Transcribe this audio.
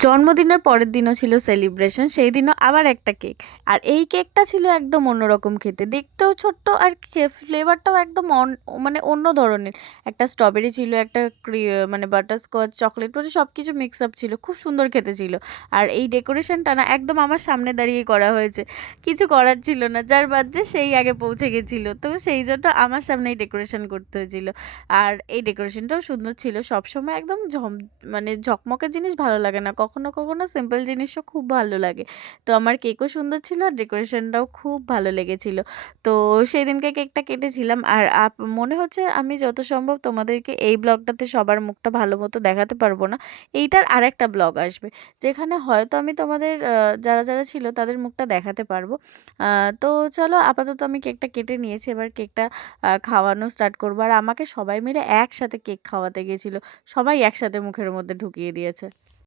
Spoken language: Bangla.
জন্মদিনের পরের দিনও ছিল সেলিব্রেশন, সেই দিনও আবার একটা কেক। আর এই কেকটা ছিল একদম অন্যরকম খেতে, দেখতেও ছোট্ট আর ফ্লেভারটাও একদম মানে অন্য ধরনের। একটা স্ট্রবেরি ছিল, একটা মানে বাটারস্কচ চকলেট, মানে সব কিছু মিক্স আপ ছিল, খুব সুন্দর খেতে ছিল। আর এই ডেকোরেশনটা না একদম আমার সামনে দাঁড়িয়ে করা হয়েছে, কিছু করার ছিল না, যার বার্থডে সেই আগে পৌঁছে গেছিল, তো সেই জন্য আমার সামনেই ডেকোরেশন করতে হয়েছিল। আর এই ডেকোরেশনটাও সুন্দর ছিল। সবসময় একদম মানে ঝকমকে জিনিস ভালো লাগে না, কখনো কখনো সিম্পল জিনিসও খুব ভালো লাগে। তো আমার কেকও সুন্দর ছিল আর ডেকোরেশনটাও খুব ভালো লেগেছিল। তো সেই দিনকে কেকটা কেটেছিলাম। আর মনে হচ্ছে আমি যত সম্ভব তোমাদেরকে এই ব্লগটাতে সবার মুখটা ভালো মতো দেখাতে পারবো না। এইটার আরেকটা ব্লগ আসবে, যেখানে হয়তো আমি তোমাদের যারা যারা ছিল তাদের মুখটা দেখাতে পারবো। তো চলো, আপাতত আমি কেকটা কেটে নিয়েছি, এবার কেকটা খাওয়ানো স্টার্ট করবো। আর আমাকে সবাই মিলে একসাথে কেক খাওয়াতে গেছিল, সবাই একসাথে মুখের মধ্যে ঢুকিয়ে দিয়েছে।